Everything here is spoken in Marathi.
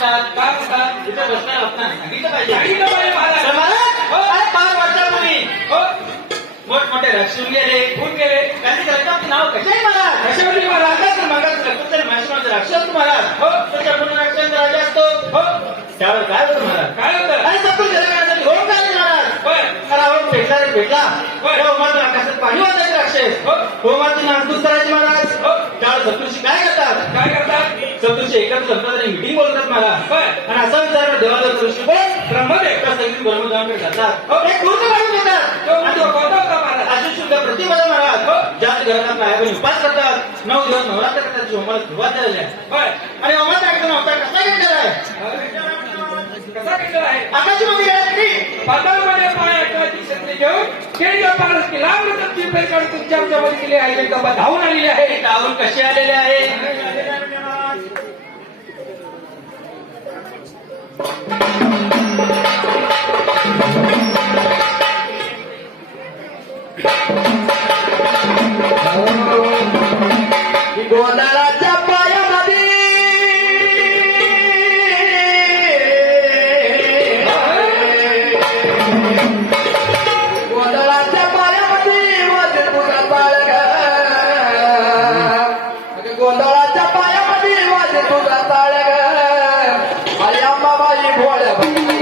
म्हणतात का हो. म्हणतात हो. मोठमोठे रक्षून गेले खून गेले. त्यांनी त्यांचं नाव कसे महाराज. रक्षावली महाराज. महाराज. कुठतरी माणसामध्ये रक्षक महाराज. हो. त्याच्या म्हणून रक्षण राजा असतो. हो. त्यावर काय होतं मला काय होतं? अरे सत्तू जनासाठी होऊन झाले महाराज. हो, पण अरे भेटला रे भेटला. हो मात्र आकाशात पाणी वाचायचं राक्षस हो. हो मात्र मिटिंग बोलतात मला. आणि असा विचार देवाचा जातात हो. अशी महाराज. हो. ज्या घरात मायाबणी उपास करतात. नऊ दिवस नवरात्र करतात होमाला सुरुवात झालेली आहे. बर आणि होमाचा कार्यक्रम अवतार कसा घेतलेला आहे? कसा आहे? पाताळमध्ये पाय शक्ती घेऊन ती पेरकाड तुमच्या आमच्यामध्ये केली आहे धावून आलेली आहे. डावून कसे आलेले आहे? Thank you. whatever.